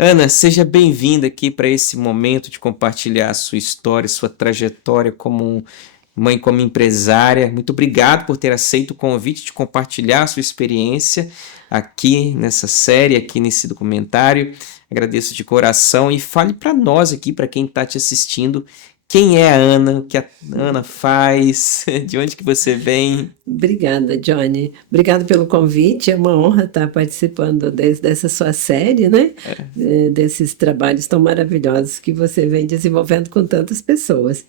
Ana, seja bem-vinda aqui para esse momento de compartilhar a sua história, sua trajetória como mãe, como empresária. Muito obrigado por ter aceito o convite de compartilhar a sua experiência aqui nessa série, aqui nesse documentário. Agradeço de coração e fale para nós aqui, para quem está te assistindo, quem é a Ana, o que a Ana faz, de onde que você vem. Obrigada, Johnny. Obrigada pelo convite. É uma honra estar participando dessa sua série, né? Desses trabalhos tão maravilhosos que você vem desenvolvendo com tantas pessoas.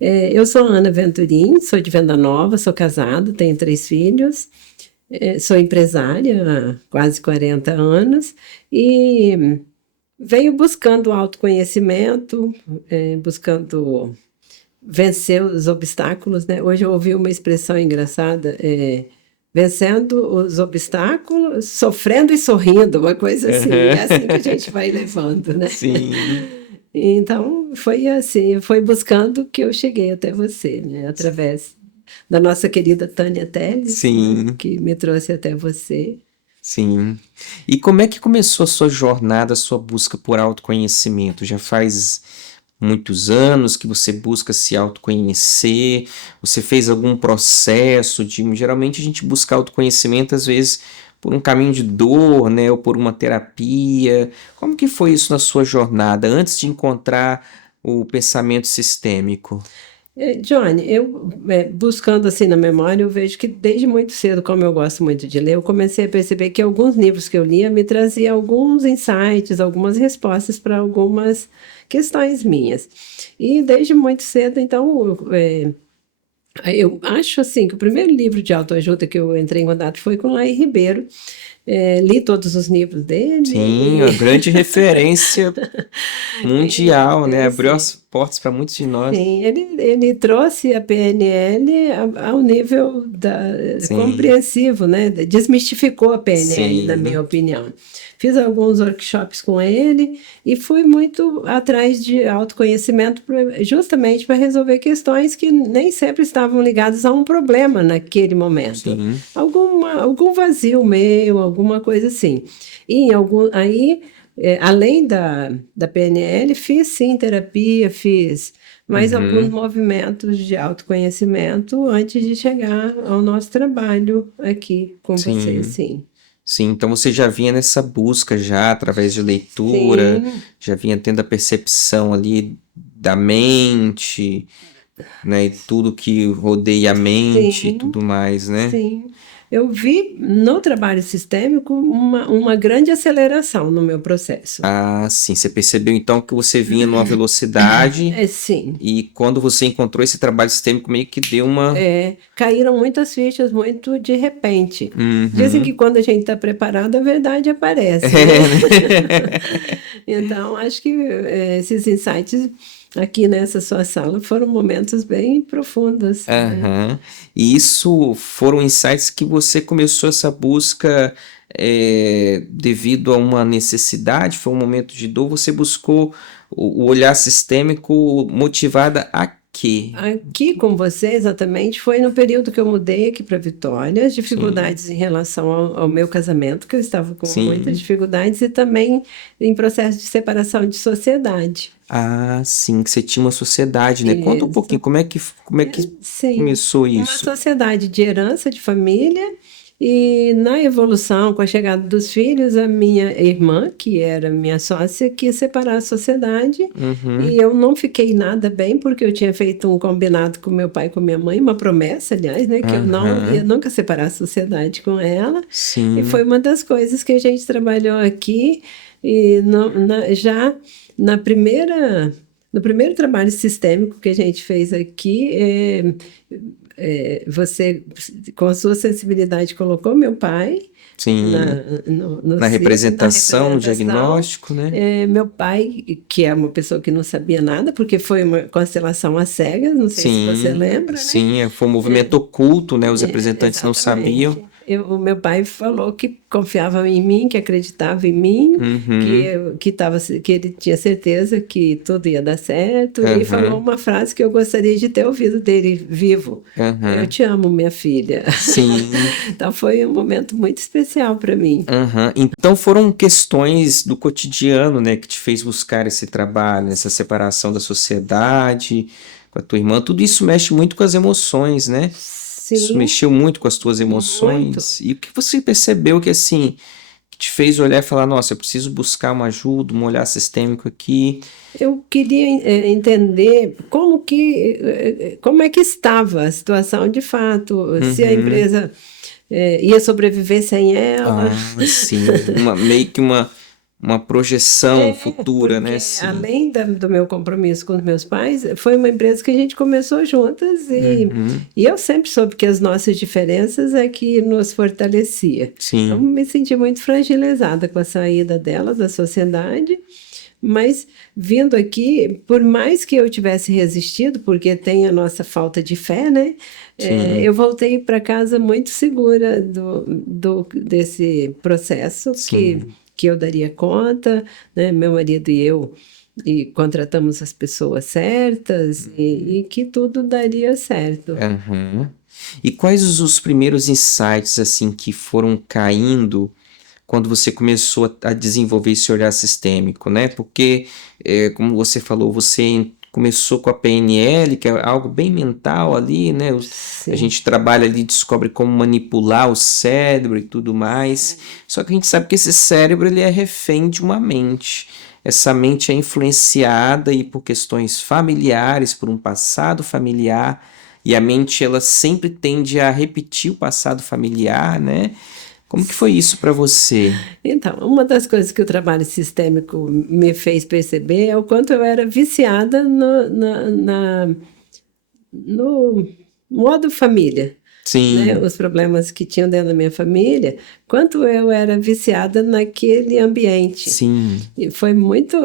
Eu sou Ana Venturim, sou de Venda Nova, sou casada, tenho 3 filhos, sou empresária há quase 40 anos e venho buscando autoconhecimento, buscando vencer os obstáculos, né? Hoje eu ouvi uma expressão engraçada, vencendo os obstáculos, sofrendo e sorrindo, uma coisa assim. É assim que a gente vai levando, né? Sim, Então, foi assim, foi buscando que eu cheguei até você, né? Através da nossa querida Tânia Teles, né? sim. Que me trouxe até você. Sim. E como é que começou a sua jornada, a sua busca por autoconhecimento? Já faz muitos anos que você busca se autoconhecer? Você fez algum processo de... Geralmente a gente busca autoconhecimento, às vezes, por um caminho de dor, né? Ou por uma terapia. Como que foi isso na sua jornada, antes de encontrar o pensamento sistêmico? Johnny, eu buscando assim na memória, eu vejo que desde muito cedo, como eu gosto muito de ler, eu comecei a perceber que alguns livros que eu lia me traziam alguns insights, algumas respostas para algumas questões minhas. E desde muito cedo, então, eu acho assim que o primeiro livro de autoajuda que eu entrei em contato foi com Laí Ribeiro. Li todos os livros Sim, dele. a grande referência mundial, né? Abriu Sim. as portas para muitos de nós. Sim, ele trouxe a PNL ao nível Sim, compreensivo, né? Desmistificou a PNL, na minha sim, opinião. Fiz alguns workshops com ele e fui muito atrás de autoconhecimento justamente para resolver questões que nem sempre estavam ligadas a um problema naquele momento. sim. Algum vazio meu, alguma coisa assim. E aí, além da PNL, fiz sim terapia, fiz mais alguns Uhum. movimentos de autoconhecimento antes de chegar ao nosso trabalho aqui com você, Sim, sim. sim. Então você já vinha nessa busca já através de leitura, Sim, já vinha tendo a percepção ali da mente, né? E tudo que rodeia a mente e sim, tudo mais, né? sim. Eu vi no trabalho sistêmico uma grande aceleração no meu processo. Ah, sim. Você percebeu então que você vinha numa velocidade Sim. e quando você encontrou esse trabalho sistêmico meio que deu uma. Caíram muitas fichas muito de repente. Dizem que Uhum. quando a gente está preparado, a verdade aparece, né? É, né? Então, acho que esses insights aqui nessa sua sala foram momentos bem profundos, né? Aham. E isso foram insights que você começou essa busca devido a uma necessidade, foi um momento de dor, você buscou o olhar sistêmico motivada a quê? Aqui com você, exatamente, foi no período que eu mudei aqui para Vitória, as Sim, dificuldades em relação ao meu casamento, que eu estava com muitas sim. dificuldades, e também em processo de separação de sociedade. Ah, sim, que você tinha uma sociedade, né? Conta um pouquinho, Isso. como é que Sim, começou uma isso? sociedade de herança de família, e na evolução, com a chegada dos filhos, a minha irmã, que era minha sócia, quis separar a sociedade, e Uhum, eu não fiquei nada bem, porque eu tinha feito um combinado com meu pai e com minha mãe, uma promessa, aliás, né, que eu não ia aham, nunca separar a sociedade com ela, e foi sim, uma das coisas que a gente trabalhou aqui, e já na primeira. No primeiro trabalho sistêmico que a gente fez aqui, você, com a sua sensibilidade, colocou meu pai sim. no Na centro da representação, no representação. diagnóstico, né? Meu pai, que é uma pessoa que não sabia nada, porque foi uma constelação às cegas, não sei se você Sim, lembra, né? sim, foi um movimento oculto, né? Os representantes não Exatamente. sabiam. o meu pai falou que confiava em mim, que acreditava em mim, Uhum. que ele tinha certeza que tudo ia dar certo, e falou Aham. uma frase que eu gostaria de ter ouvido dele vivo. Eu Aham. te amo, minha filha. Sim. Então foi um momento muito especial para mim. Aham. Então foram questões do cotidiano, né, que te fez buscar esse trabalho, essa separação da sociedade, com a tua irmã. Tudo isso mexe muito com as emoções, né? Isso Sim, mexeu muito com as tuas muito. emoções. E o que você percebeu que assim, que te fez olhar e falar, nossa, eu preciso buscar uma ajuda, um olhar sistêmico aqui. Eu queria entender como é que estava a situação de fato, se a Uhum. empresa ia sobreviver sem ela. Ah, sim. Meio que uma projeção futura, né? Porque Sim. além do meu compromisso com os meus pais, foi uma empresa que a gente começou juntas Uhum. e eu sempre soube que as nossas diferenças é que nos fortalecia. Então, Sim. me senti muito fragilizada com a saída dela da sociedade, mas vindo aqui, por mais que eu tivesse resistido, porque tem a nossa falta de fé, né? Sim. Eu voltei para casa muito segura desse processo Sim. que eu daria conta, né? Meu marido e eu e contratamos as pessoas certas e que tudo daria certo. Aham. E quais os primeiros insights assim que foram caindo quando você começou a desenvolver esse olhar sistêmico, né? Porque, como você falou, você começou com a PNL, que é algo bem mental ali, né? A Sim, gente trabalha ali, descobre como manipular o cérebro e tudo mais. sim. Só que a gente sabe que esse cérebro ele é refém de uma mente. Essa mente é influenciada aí por questões familiares, por um passado familiar, e a mente ela sempre tende a repetir o passado familiar, né? Como que foi isso para você? Então, uma das coisas que o trabalho sistêmico me fez perceber é o quanto eu era viciada no modo família, né? Sim, Os problemas que tinham dentro da minha família, quanto eu era viciada naquele ambiente. sim. E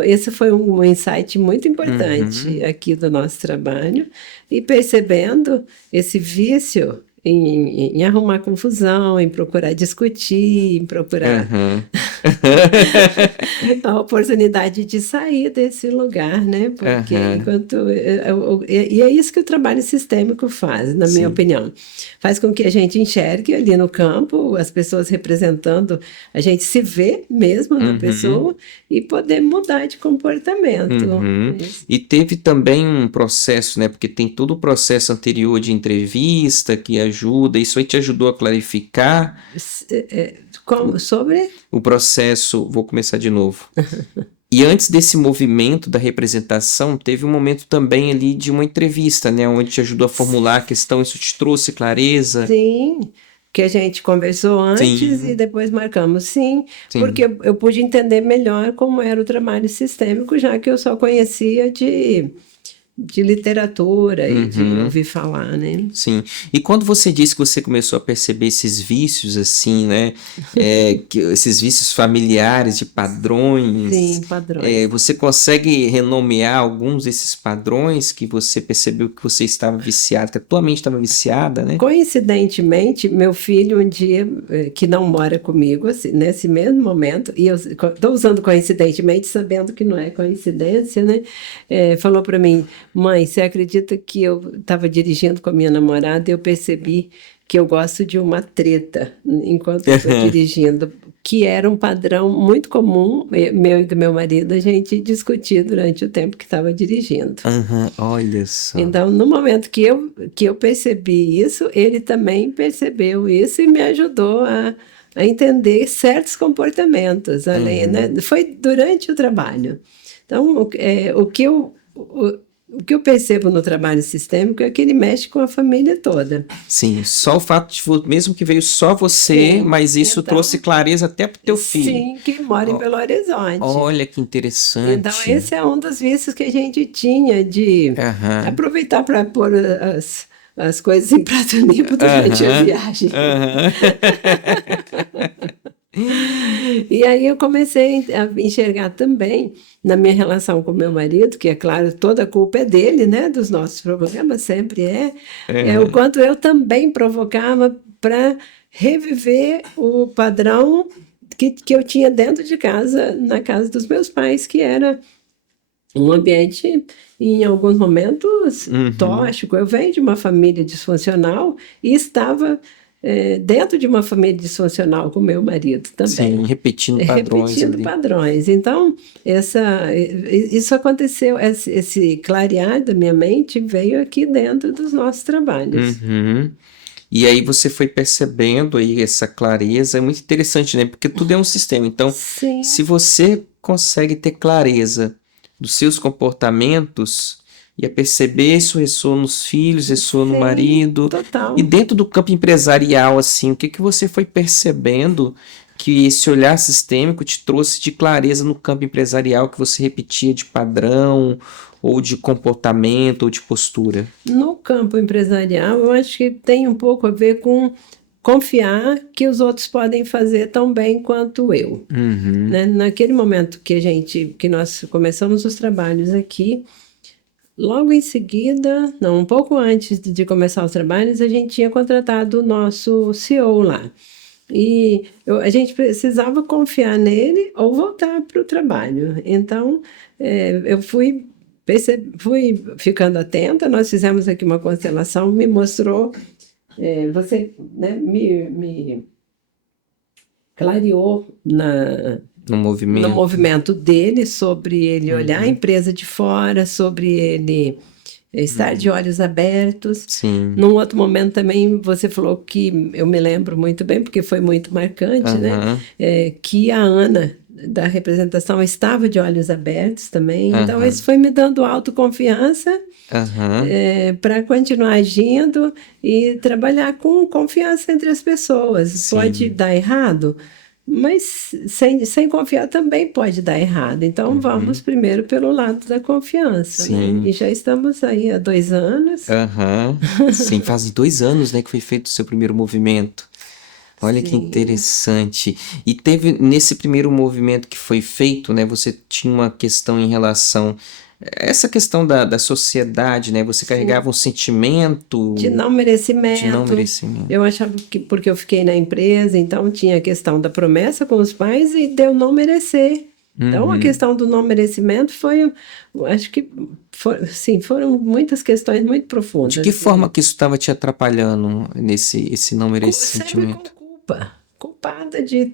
esse foi um insight muito importante Uhum, aqui do nosso trabalho, e percebendo esse vício em arrumar confusão, em procurar discutir, em procurar aham. a oportunidade de sair desse lugar, né? Porque Aham, e é isso que o trabalho sistêmico faz, na minha sim. opinião. Faz com que a gente enxergue ali no campo as pessoas representando, a gente se vê mesmo na Uhum, pessoa e poder mudar de comportamento. uhum. Isso. E teve também um processo, né? Porque tem todo o processo anterior de entrevista que ajuda, isso aí te ajudou a clarificar Sobre? o processo. Vou começar de novo. E antes desse movimento da representação, teve um momento também ali de uma entrevista, né? Onde te ajudou a formular a questão, isso te trouxe clareza? Sim, que a gente conversou antes e Sim, depois marcamos. Sim, porque sim. eu pude entender melhor como era o trabalho sistêmico, já que eu só conhecia de literatura e de Uhum. ouvir falar, né? Sim. E quando você disse que você começou a perceber esses vícios assim, né? Esses vícios familiares de padrões, Sim, padrões. você consegue renomear alguns desses padrões que você percebeu que você estava viciado, que a tua mente estava viciada, né? Coincidentemente, meu filho um dia, que não mora comigo, assim, nesse mesmo momento, e eu estou usando coincidentemente, sabendo que não é coincidência, né? Falou para mim, mãe, você acredita que eu estava dirigindo com a minha namorada e eu percebi que eu gosto de uma treta enquanto eu estou dirigindo, que era um padrão muito comum, meu e do meu marido, a gente discutir durante o tempo que estava dirigindo. Aham, olha só. Então, no momento que eu percebi isso, ele também percebeu isso e me ajudou a entender certos comportamentos, além, Uhum. né? Foi durante o trabalho. Então, o que eu percebo no trabalho sistêmico é que ele mexe com a família toda. Sim, só o fato de mesmo que veio só você, Sim, mas isso trouxe então, clareza até pro teu filho. sim, que mora em Ó, Belo Horizonte. olha que Então, interessante. esse é um dos vícios que a gente tinha de Aham. aproveitar para pôr as coisas em prato limpo durante a Aham. viagem. Aham. E aí eu comecei a enxergar também na minha relação com meu marido, que é claro, toda a culpa é dele, né, dos nossos problemas, sempre é o Aham. quanto eu também provocava para reviver o padrão que eu tinha dentro de casa, na casa dos meus pais, que era um ambiente, em alguns momentos, tóxico. Eu venho de uma família disfuncional e estava dentro de uma família disfuncional com meu marido também. Sim, repetindo padrões Repetindo ali. padrões. Então, isso aconteceu, esse clarear da minha mente veio aqui dentro dos nossos trabalhos. Uhum. E aí você foi percebendo aí essa clareza, é muito interessante, né? Porque tudo é um sistema. Então, Sim, se você consegue ter clareza dos seus comportamentos e a perceber isso ressoa nos filhos, ressoa no sim, marido, total. e dentro do campo empresarial, assim, o que que você foi percebendo que esse olhar sistêmico te trouxe de clareza no campo empresarial que você repetia de padrão, ou de comportamento, ou de postura? No campo empresarial, eu acho que tem um pouco a ver com confiar que os outros podem fazer tão bem quanto eu. Uhum. Né? Naquele momento que nós começamos os trabalhos aqui, logo em seguida, não, um pouco antes de começar os trabalhos, a gente tinha contratado o nosso CEO lá. E a gente precisava confiar nele ou voltar para o trabalho. Então, eu fui ficando atenta. Nós fizemos aqui uma constelação, me mostrou, você, né, me clareou No no movimento. movimento dele, sobre ele olhar a empresa de fora, sobre ele estar de olhos abertos. Sim. Num outro momento também você falou que eu me lembro muito bem, porque foi muito marcante, né? Aham. Que a Ana da representação estava de olhos abertos também. Então, Aham. isso foi me dando autoconfiança Aham. para continuar agindo e trabalhar com confiança entre as pessoas. Sim. Pode dar errado, mas sem confiar também pode dar errado. Então, vamos primeiro pelo lado da confiança, né? Sim. E já estamos aí há 2 anos. Aham. Sim, fazem 2 anos, né, que foi feito o seu primeiro movimento. Olha que Sim. interessante. E teve, nesse primeiro movimento que foi feito, né, você tinha uma questão em relação essa questão da sociedade, né? Você carregava um sentimento De não de merecimento. não merecimento. Eu achava que, porque eu fiquei na empresa, então tinha a questão da promessa com os pais e de eu não merecer. Então, a questão do não merecimento foi, acho que, sim, foram muitas questões muito profundas. De que forma que isso estava te atrapalhando esse não Sempre merecimento? com culpa. Culpada de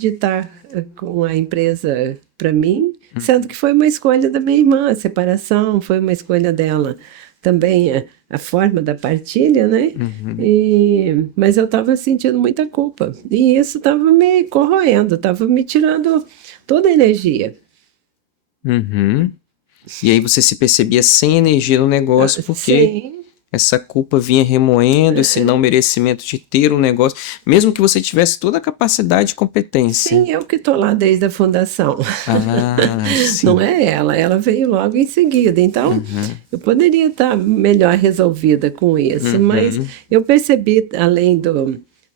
estar com a empresa para mim, sendo que foi uma escolha da minha irmã, a separação, foi uma escolha dela. Também a forma da partilha, né? Mas eu estava sentindo muita culpa. E isso estava me corroendo, estava me tirando toda a energia. Uhum. E aí você se percebia sem energia no negócio porque Sim, essa culpa vinha remoendo, esse não merecimento de ter um negócio, mesmo que você tivesse toda a capacidade e competência. sim, eu que estou lá desde a fundação. Ah, sim. Não é ela veio logo em seguida. Então, eu poderia estar melhor resolvida com isso, mas eu percebi, além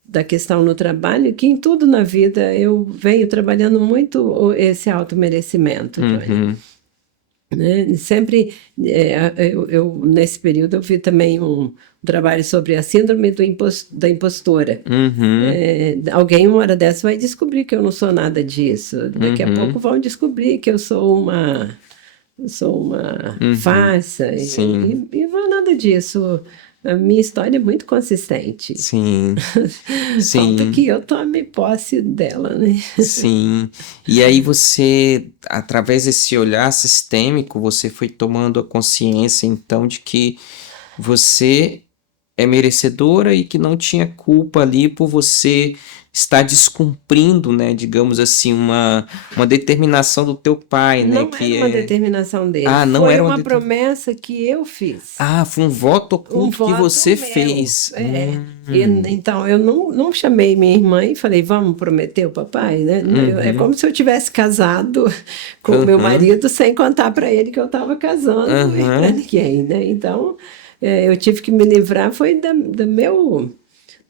da questão no trabalho, que em tudo na vida eu venho trabalhando muito esse automerecimento, Tony. Né? Sempre, nesse período, eu vi também um trabalho sobre a síndrome da impostora. Alguém, uma hora dessa, vai descobrir que eu não sou nada disso. Daqui a pouco vão descobrir que eu sou uma farsa. Sim. E não é nada disso. A minha história é muito consistente. Sim. Falta Sim. que eu tome posse dela, né? Sim. E aí você, através desse olhar sistêmico, você foi tomando a consciência, então, de que você é merecedora e que não tinha culpa ali por você estar descumprindo, né, digamos assim, uma determinação do teu pai, né, Não que era uma é... determinação dele. Ah, não Foi era uma uma promessa que eu fiz. Ah, foi um voto oculto que voto você meu. fez. Então, eu não chamei minha irmã e falei, vamos prometer o papai, né? É como se eu tivesse casado com o meu marido sem contar para ele que eu estava casando e para ninguém, né? Então, eu tive que me livrar, foi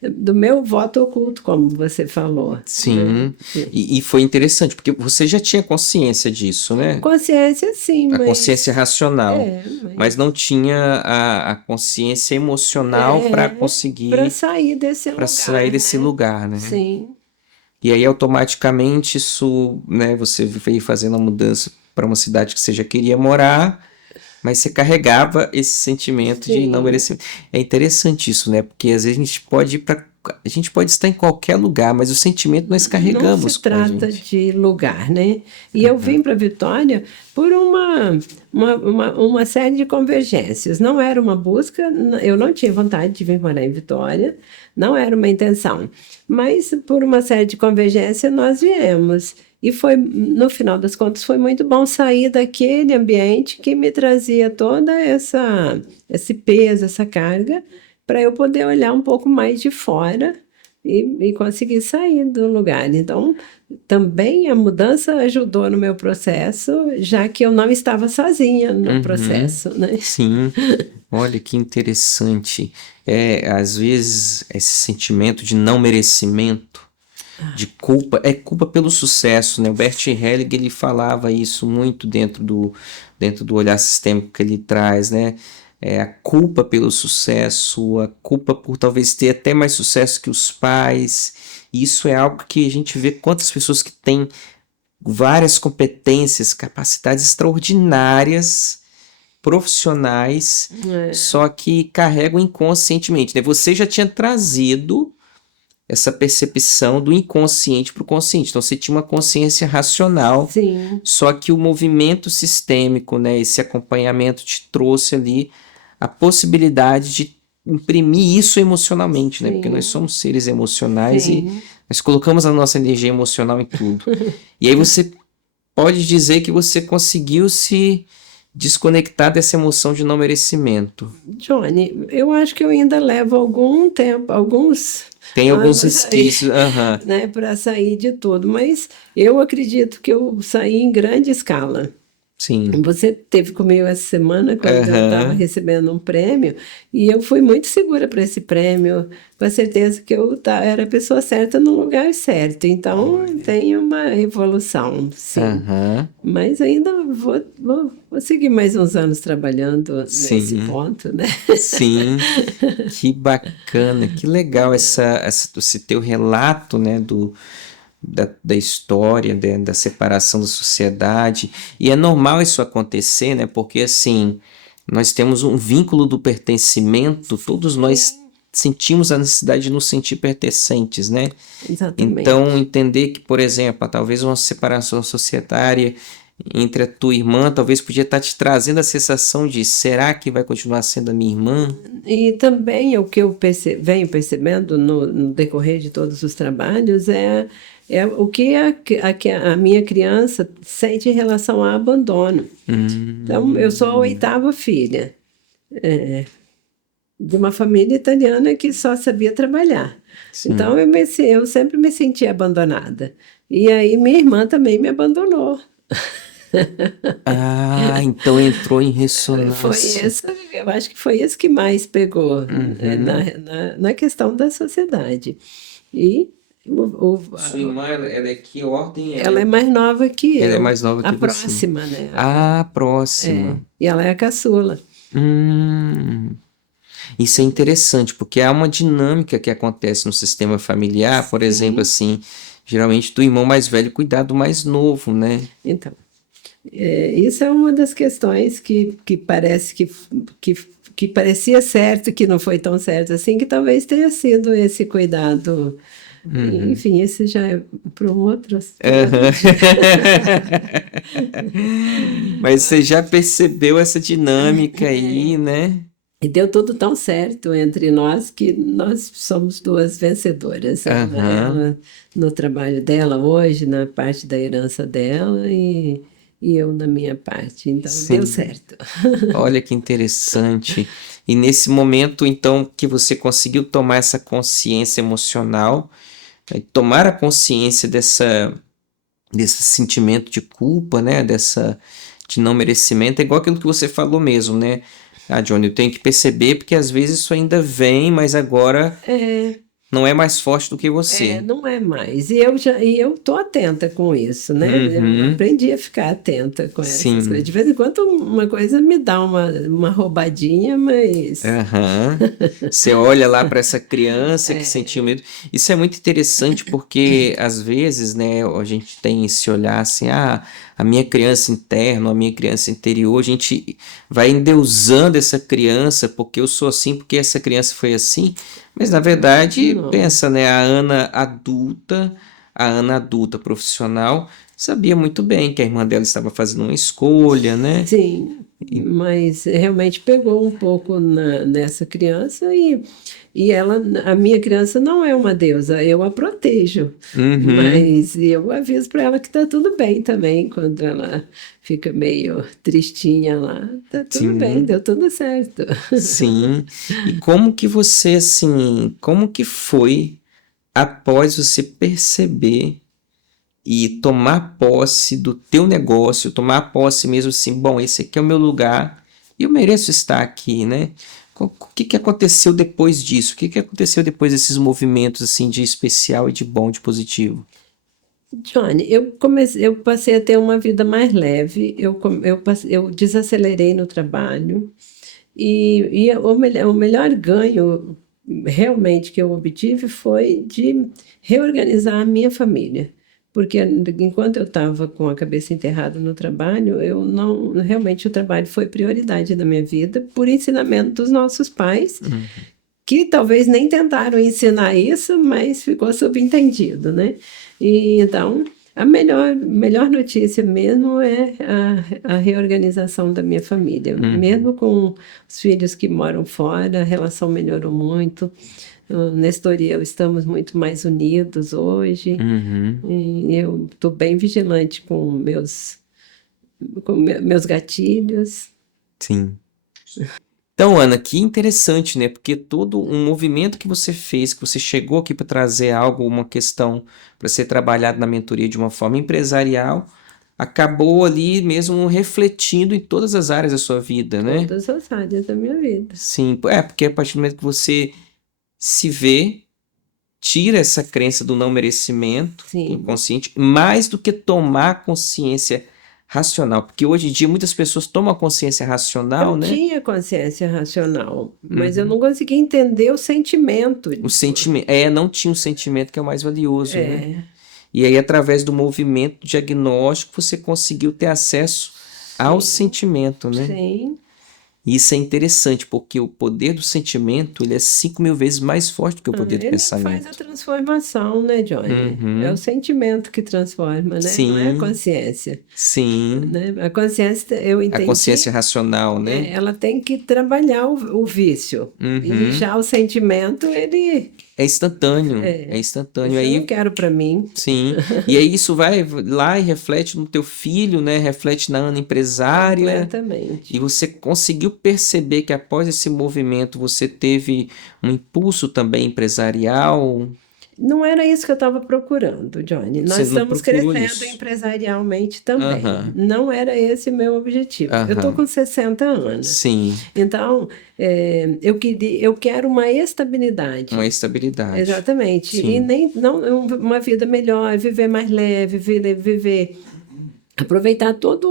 do meu voto oculto, como você falou, né? Sim. E foi interessante, porque você já tinha consciência disso, né? Consciência, sim, A consciência mas racional, é, mas não mas tinha a consciência emocional para é para conseguir, sair desse para sair lugar, desse né? lugar, né? Sim, E aí automaticamente isso, né, você veio fazendo a mudança para uma cidade que você já queria morar, mas você carregava esse sentimento de não sim. merecimento. É interessante isso, né? Porque às vezes a gente pode ir para a gente pode estar em qualquer lugar, mas o sentimento nós Não se carregamos com a trata gente. de lugar, né? E eu vim para Vitória por uma série de convergências. Não era uma busca, eu não tinha vontade de vir morar em Vitória, não era uma intenção. Mas por uma série de convergências nós viemos. E foi, no final das contas, foi muito bom sair daquele ambiente que me trazia toda esse peso, essa carga, para eu poder olhar um pouco mais de fora e conseguir sair do lugar. Então, também a mudança ajudou no meu processo, já que eu não estava sozinha no Uhum. processo, né? Sim, olha que interessante. É, às vezes esse sentimento de não merecimento, de culpa, é culpa pelo sucesso, né? O Bert Helling, ele falava isso muito dentro do olhar sistêmico que ele traz, né? É a culpa pelo sucesso, a culpa por talvez ter até mais sucesso que os pais. Isso é algo que a gente vê quantas pessoas que têm várias competências, capacidades extraordinárias, profissionais, É, só que carregam inconscientemente, né? Você já tinha trazido essa percepção do inconsciente para o consciente. Então você tinha uma consciência racional, sim, só que o movimento sistêmico, né, esse acompanhamento te trouxe ali a possibilidade de imprimir isso emocionalmente, né? Porque nós sim, somos seres emocionais e sim. nós colocamos a nossa energia emocional em tudo. E aí você pode dizer que você conseguiu se desconectar dessa emoção de não merecimento. Johnny, eu acho que eu ainda levo algum tempo, alguns Tem alguns anos aí, resquícios. Aham. né, para sair de tudo, mas eu acredito que eu saí em grande escala. Sim. Você teve comigo essa semana quando eu estava Aham. recebendo um prêmio e eu fui muito segura para esse prêmio, com a certeza que eu era a pessoa certa no lugar certo. Então Olha. tem uma evolução, sim. Aham. Mas ainda vou seguir mais uns anos trabalhando nesse Sim. ponto, né? Sim. Que bacana, que legal esse teu relato, né, da história, da separação da sociedade. E é normal isso acontecer, né, porque assim, nós temos um vínculo do pertencimento, todos nós Sim, sentimos a necessidade de nos sentir pertencentes, né? Então, exatamente. entender que, por exemplo, talvez uma separação societária entre a tua irmã, talvez podia estar te trazendo a sensação de será que vai continuar sendo a minha irmã? E também o que eu venho percebendo no decorrer de todos os trabalhos é o que a minha criança sente em relação ao abandono. Então, eu sou a Hum, oitava filha de uma família italiana que só sabia trabalhar. Então, sim. eu sempre me senti abandonada. E aí, minha irmã também me abandonou. Ah, então entrou em Foi ressonância. isso, eu acho que foi isso que mais pegou Uhum. na questão da sociedade. E Sua irmã, ela é que ordem ela é é? mais nova que Ela é eu, mais nova a que você. próxima, né? Ah, próxima. E ela é a caçula. Hum. Isso é interessante, porque há uma dinâmica que acontece no sistema familiar, por exemplo, Sim, assim, geralmente do irmão mais velho cuidar do mais novo, né? então, isso é uma das questões que parece que, que parecia certo, que não foi tão certo assim, que talvez tenha sido esse cuidado. Uhum. Enfim, esse já é para outro Aham. dia. Mas você já percebeu essa dinâmica aí, né? E deu tudo tão certo entre nós que nós somos duas vencedoras. Aham. Ela no trabalho dela hoje, na parte da herança dela, e eu na minha parte. Então, deu Sim. certo. Olha que interessante. E nesse momento, então, que você conseguiu tomar essa consciência emocional, né, tomar a consciência desse sentimento de culpa, né? De não merecimento, é igual aquilo que você falou mesmo, né? Ah, Johnny, eu tenho que perceber porque às vezes isso ainda vem, mas agora É, não é mais forte do que você. Não é mais. E eu tô atenta com isso, né? Eu Uhum, aprendi a ficar atenta com essas coisas. sim. De vez em quando uma coisa me dá uma roubadinha, mas Aham. Você olha lá para essa criança que sentiu medo. Isso é muito interessante porque às vezes, né, a gente tem esse olhar assim, a minha criança interna, a minha criança interior, a gente vai endeusando essa criança porque eu sou assim, porque essa criança foi assim. Mas na verdade, não. pensa, né, a Ana adulta profissional sabia muito bem que a irmã dela estava fazendo uma escolha, né? Sim, mas realmente pegou um pouco nessa criança e a minha criança não é uma deusa, eu a protejo, Uhum, mas eu aviso para ela que tá tudo bem também, quando ela fica meio tristinha lá, tá tudo bem, sim. deu tudo certo. Sim. E como que você, assim, como que foi após você perceber e tomar posse do teu negócio, tomar posse mesmo assim, bom, esse aqui é o meu lugar e eu mereço estar aqui, né? O que que aconteceu depois disso? O que que aconteceu depois desses movimentos assim de especial e de bom, de positivo? Johnny, eu passei a ter uma vida mais leve, eu desacelerei no trabalho. E o melhor ganho realmente que eu obtive foi de reorganizar a minha família. Porque enquanto eu estava com a cabeça enterrada no trabalho, eu não, realmente o trabalho foi prioridade da minha vida, por ensinamento dos nossos pais, Uhum. que talvez nem tentaram ensinar isso, mas ficou subentendido, né? E então, a melhor notícia mesmo é a reorganização da minha família. Uhum. Mesmo com os filhos que moram fora, a relação melhorou muito. O Nestor e eu estamos muito mais unidos hoje. Uhum. E eu estou bem vigilante com meus gatilhos. Sim. Então, Ana, que interessante, né? Porque todo um movimento que você fez, que você chegou aqui para trazer algo, uma questão para ser trabalhado na mentoria de uma forma empresarial, acabou ali mesmo refletindo em todas as áreas da sua vida, né? Todas as áreas da minha vida. Sim, porque a partir do momento que você se vê, tira essa crença do não merecimento Sim. inconsciente, mais do que tomar consciência racional, porque hoje em dia muitas pessoas tomam a consciência racional, Eu né? tinha consciência racional, mas eu Uhum. não conseguia entender o sentimento. O sentimento, não tinha um sentimento que é o mais valioso, né? É, E aí, através do movimento diagnóstico, você conseguiu ter acesso ao sim, sentimento, né? sim. E isso é interessante, porque o poder do sentimento, ele é 5.000 vezes mais forte do que o poder do Ele faz a pensamento. transformação, né, Johnny? É o Uhum. sentimento que transforma, né? Não é a Sim, consciência, sim. né? A consciência, eu A consciência entendi, racional, né? ela tem que trabalhar o vício. E Uhum. já o sentimento, ele, É instantâneo, é instantâneo. esse eu não Aí, quero para mim. sim. E aí isso vai lá e reflete no teu filho, né? Reflete na Ana empresária. E Completamente. você conseguiu perceber que após esse movimento você teve um impulso também empresarial? Não era isso que eu estava procurando, Johnny. Você Nós não estamos procurou crescendo isso? empresarialmente também. Aham, Não era esse meu objetivo. Eu estou aham. com 60 anos. Sim, Então, eu quero uma uma estabilidade. estabilidade. Exatamente. E Sim. nem não uma vida melhor, viver mais leve, aproveitar toda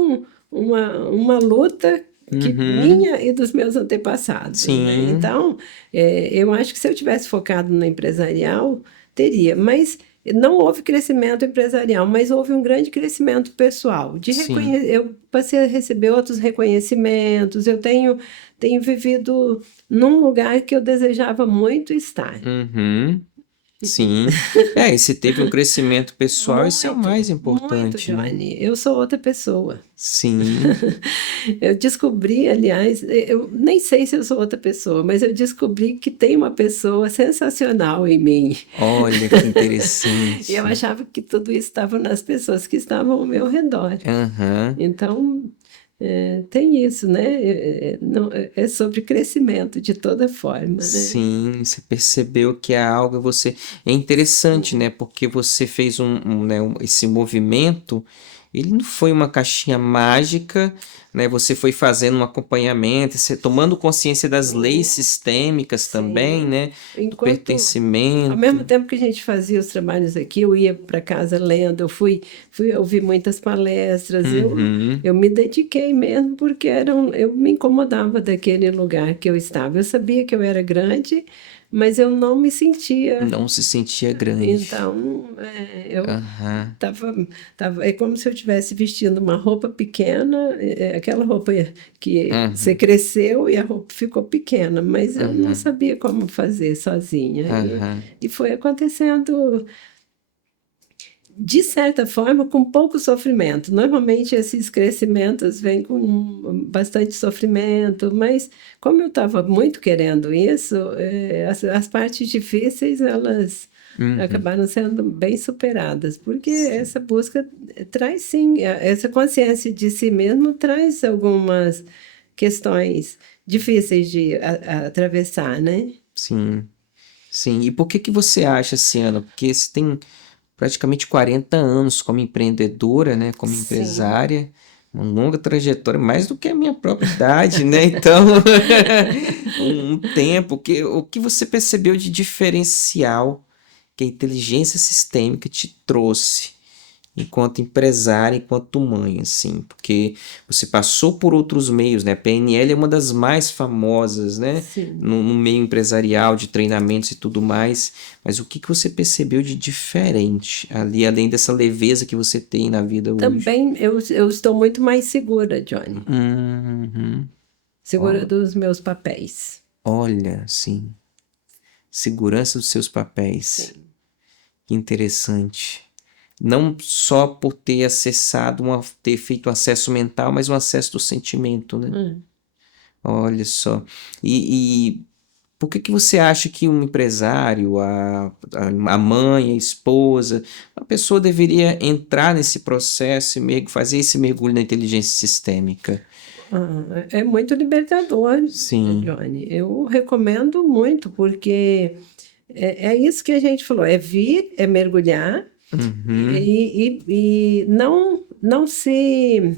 uma luta que Uhum, minha e dos meus antepassados, né? sim, Então, eu acho que se eu tivesse focado no empresarial, teria, mas não houve crescimento empresarial, mas houve um grande crescimento pessoal. sim. Eu passei a receber outros reconhecimentos, eu tenho vivido num lugar que eu desejava muito estar. Uhum, sim. E você teve um crescimento pessoal, isso é o Muito, mais muito, importante, né? Johnny. Eu sou outra pessoa. Sim. Eu descobri, aliás, eu nem sei se eu sou outra pessoa, mas eu descobri que tem uma pessoa sensacional em mim. Olha que E eu interessante. achava que tudo isso estava nas pessoas que estavam ao meu redor. Aham. Então, tem isso, né? É sobre crescimento de toda forma, né? Sim, você percebeu que é algo você é interessante, né? Porque você fez esse movimento, ele não foi uma caixinha mágica, né? Você foi fazendo um acompanhamento, você tomando consciência das leis sistêmicas também, Sim. né? Do Enquanto, ao mesmo pertencimento. tempo que a gente fazia os trabalhos aqui, eu ia para casa lendo, fui ouvir muitas palestras, Uhum. eu me dediquei mesmo, porque eu me incomodava daquele lugar que eu estava. Eu sabia que eu era grande, mas eu não me sentia. Não se sentia grande. Então, eu Aham. é como se eu estivesse vestindo uma roupa pequena, aquela roupa que você Aham. cresceu e a roupa ficou pequena, mas eu não Aham. sabia como fazer sozinha. Aham. E foi acontecendo, de certa forma, com pouco sofrimento. Normalmente esses crescimentos vêm com bastante sofrimento, mas como eu estava muito querendo isso, as partes difíceis, elas Uhum. acabaram sendo bem superadas, porque Sim. essa busca traz sim, essa consciência de si mesmo traz algumas questões difíceis de atravessar, né? Sim. Sim. E por que que você acha, Ciana? Porque você tem praticamente 40 anos como empreendedora, né? Como Sim. empresária, uma longa trajetória, mais do que a minha própria idade, né? Então, um tempo que o que você percebeu de diferencial que a inteligência sistêmica te trouxe enquanto empresária, enquanto mãe, assim, porque você passou por outros meios, né? A PNL é uma das mais famosas, né? Sim. No meio empresarial, de treinamentos e tudo mais, mas o que que você percebeu de diferente ali, além dessa leveza que você tem na vida hoje? Também eu estou muito mais segura, Johnny. Uhum. Segura Ó, dos meus papéis. olha, sim, segurança dos seus papéis. Sim. Que interessante. Não só por ter acessado, ter feito um acesso mental, mas um acesso do sentimento, né? Hum. Olha só. E por que que você acha que um empresário, a mãe, a esposa, a pessoa deveria entrar nesse processo e fazer esse mergulho na inteligência sistêmica? É muito libertador, Sim. Johnny. Eu recomendo muito, porque é isso que a gente falou: é vir, é mergulhar Uhum. e não se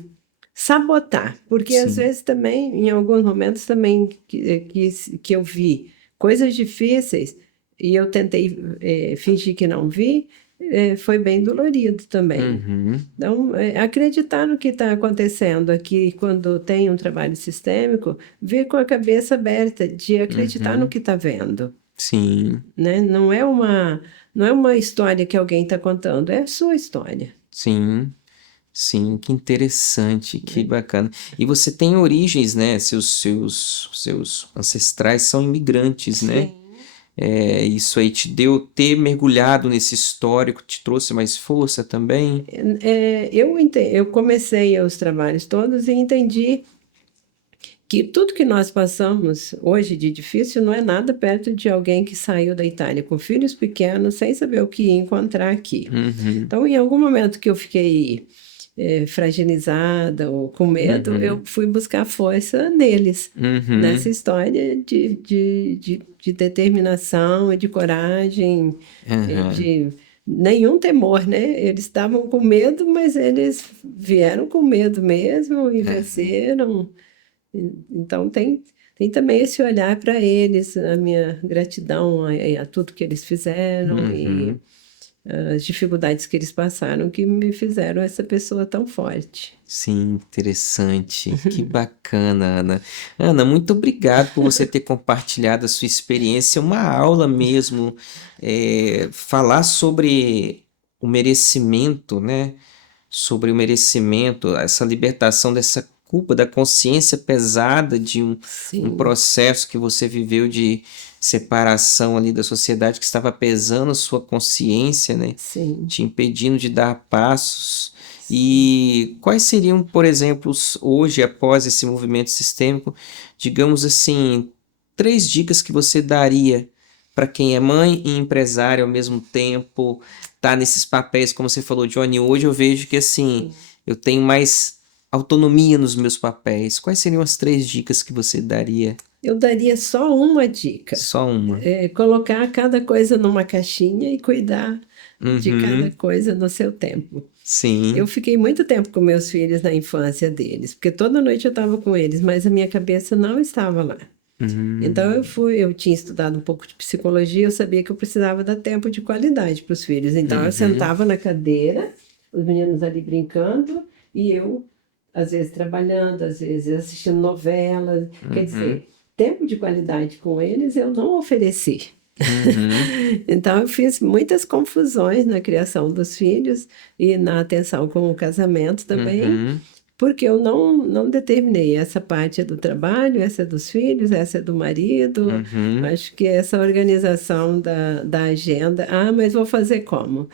sabotar, porque às Sim. vezes também, em alguns momentos também que eu vi coisas difíceis e eu tentei fingir que não vi, foi bem dolorido também. Uhum. Então, acreditar no que está acontecendo aqui, quando tem um trabalho sistêmico, vir com a cabeça aberta, de acreditar no Uhum. que está vendo, Sim. né? Não é uma história que alguém está contando, é a sua história, Sim. Sim, que interessante, que né? bacana. E você tem origens, né? Seus ancestrais são imigrantes, né? Sim. Isso aí te deu ter mergulhado nesse histórico, te trouxe mais força também? Eu comecei os trabalhos todos e entendi que tudo que nós passamos hoje de difícil não é nada perto de alguém que saiu da Itália com filhos pequenos, sem saber o que ia encontrar aqui. Uhum, Então, em algum momento que eu fiquei fragilizada ou com medo, eu uhum, fui buscar força neles, nessa uhum, história de determinação e de coragem, uhum, de nenhum temor, né? Eles estavam com medo, mas eles vieram com medo mesmo e venceram. Então, tem também esse olhar para eles, a minha gratidão a tudo que eles fizeram e uhum. as dificuldades que eles passaram que me fizeram essa pessoa tão forte. Sim, interessante. Que bacana, Ana. Ana, muito obrigado por você ter compartilhado a sua experiência, uma aula mesmo. Falar sobre o merecimento, né? Sobre o merecimento, essa libertação dessa culpa, da consciência pesada de um Sim, processo que você viveu de separação ali da sociedade que estava pesando a sua consciência, né? sim, Te impedindo de dar passos. sim. E quais seriam, por exemplo, hoje, após esse movimento sistêmico, digamos assim, 3 dicas que você daria para quem é mãe e empresário ao mesmo tempo, tá nesses papéis, como você falou, Johnny, hoje eu vejo que assim, Sim. eu tenho mais autonomia nos meus papéis. Quais seriam as 3 dicas que você daria? Eu daria só uma dica: Só uma. colocar cada coisa numa caixinha e cuidar de cada Uhum. coisa no seu tempo. Sim. Eu fiquei muito tempo com meus filhos na infância deles, porque toda noite eu estava com eles, mas a minha cabeça não estava lá. Então Uhum. eu tinha estudado um pouco de psicologia, eu sabia que eu precisava dar tempo de qualidade para os filhos. Então eu Uhum. sentava na cadeira, os meninos ali brincando e eu às vezes trabalhando, às vezes assistindo novelas. Quer Uhum. dizer, tempo de qualidade com eles eu não ofereci. Uhum. Então eu fiz muitas confusões na criação dos filhos e na atenção com o casamento também. Uhum. Porque eu não determinei, essa parte é do trabalho, essa é dos filhos, essa é do marido. Uhum. Acho que essa organização da agenda. Ah, mas vou fazer como?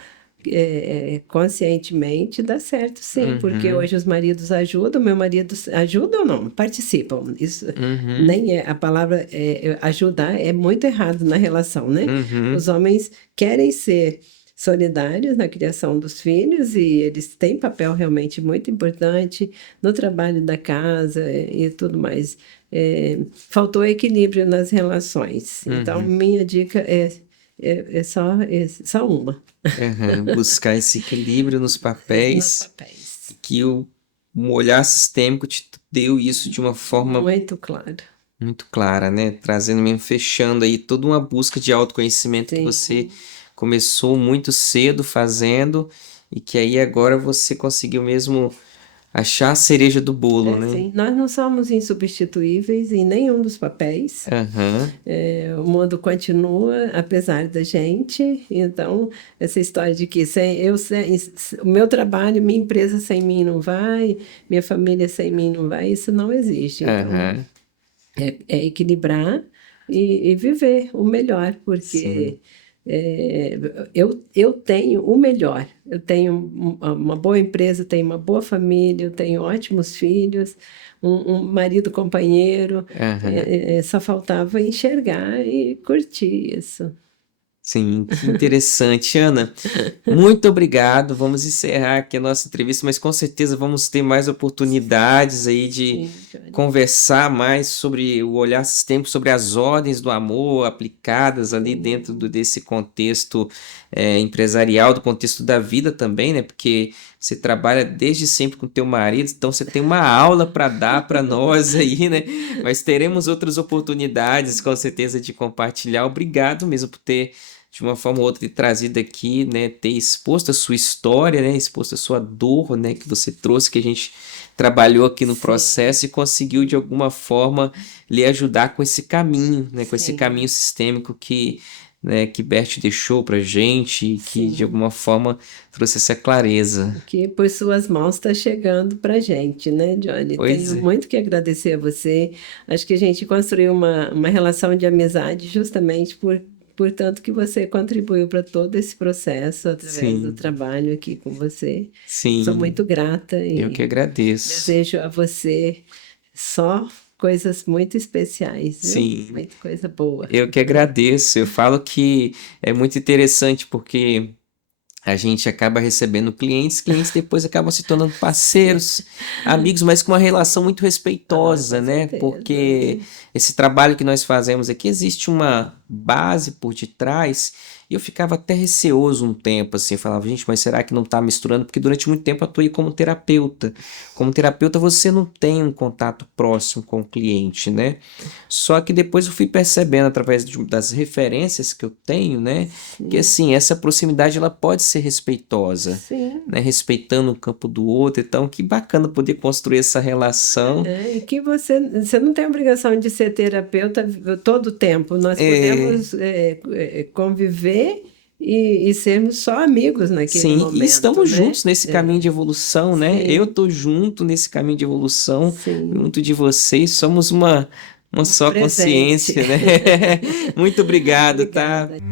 Conscientemente dá certo, sim, porque Uhum. hoje os maridos ajudam, meu marido ajuda ou não? Participam. Isso Uhum. nem é a palavra ajudar é muito errado na relação, né? Uhum. Os homens querem ser solidários na criação dos filhos e eles têm papel realmente muito importante no trabalho da casa e tudo mais. Faltou equilíbrio nas relações. Então, Uhum. minha dica é só uma, Uhum. Buscar esse equilíbrio nos nos papéis papéis. que o olhar sistêmico te deu isso de uma forma Muito claro. muito clara, né? Trazendo mesmo, fechando aí toda uma busca de autoconhecimento que você Sim. começou muito cedo fazendo e que aí agora você conseguiu mesmo achar a cereja do bolo, né? Sim. Nós não somos insubstituíveis em nenhum dos papéis. Aham. O mundo continua apesar da gente, então essa história de que o meu trabalho, minha empresa sem mim não vai, minha família sem mim não vai, isso não existe. Então Aham. é equilibrar e viver o melhor, Sim. porque é, eu tenho o melhor. Eu tenho uma boa empresa, tenho uma boa família, eu tenho ótimos filhos, um marido companheiro. Aham. Só faltava enxergar e curtir isso. Sim, que interessante, Ana. Muito obrigado. Vamos encerrar aqui a nossa entrevista, mas com certeza vamos ter mais oportunidades aí de Sim, Johnny. conversar mais sobre o olhar sistêmico, sobre as ordens do amor aplicadas ali dentro desse contexto empresarial, do contexto da vida também, né? Porque você trabalha desde sempre com teu marido, então você tem uma aula para dar para nós aí, né? Mas teremos outras oportunidades, com certeza, de compartilhar. Obrigado mesmo por ter de uma forma ou outra ter trazido aqui, né, ter exposto a sua história, né, exposto a sua dor, né, que você trouxe, que a gente trabalhou aqui no Sim, processo e conseguiu de alguma forma lhe ajudar com esse caminho, né, com esse sim, caminho sistêmico né, que Bert deixou pra gente e que de sim. alguma forma trouxe essa clareza. Que por suas mãos está chegando para a gente, né, Johnny? Pois Tenho é. muito que agradecer a você. Acho que a gente construiu uma relação de amizade justamente por tanto que você contribuiu para todo esse processo através do Sim, trabalho aqui com você. Sou sim, muito grata eu que e agradeço. desejo a você só coisas muito especiais, viu? Sim, Muita coisa boa. eu que agradeço. Eu falo que é muito interessante porque a gente acaba recebendo clientes, clientes depois acabam se tornando Sim. parceiros, amigos, mas com uma relação muito Ah, respeitosa, com né? certeza. Porque esse trabalho que nós fazemos aqui, existe uma base por detrás, e eu ficava até receoso um tempo, assim, eu falava, gente, mas será que não está misturando? Porque durante muito tempo eu atuei como terapeuta. Como terapeuta, você não tem um contato próximo com o cliente, né? Só que depois eu fui percebendo, através das referências que eu tenho, né? Que Sim. assim, essa proximidade ela pode ser respeitosa, Sim. né? Respeitando o campo do outro. Então, que bacana poder construir essa relação. E que você não tem obrigação de ser terapeuta todo o tempo. Nós É, podemos conviver e sermos só amigos naquele sim, e momento, estamos né? juntos nesse caminho de evolução, né? Eu Sim, tô junto nesse caminho de evolução, sim. junto de vocês, somos uma Um só presente. consciência, né? Muito obrigado, tá? Obrigada.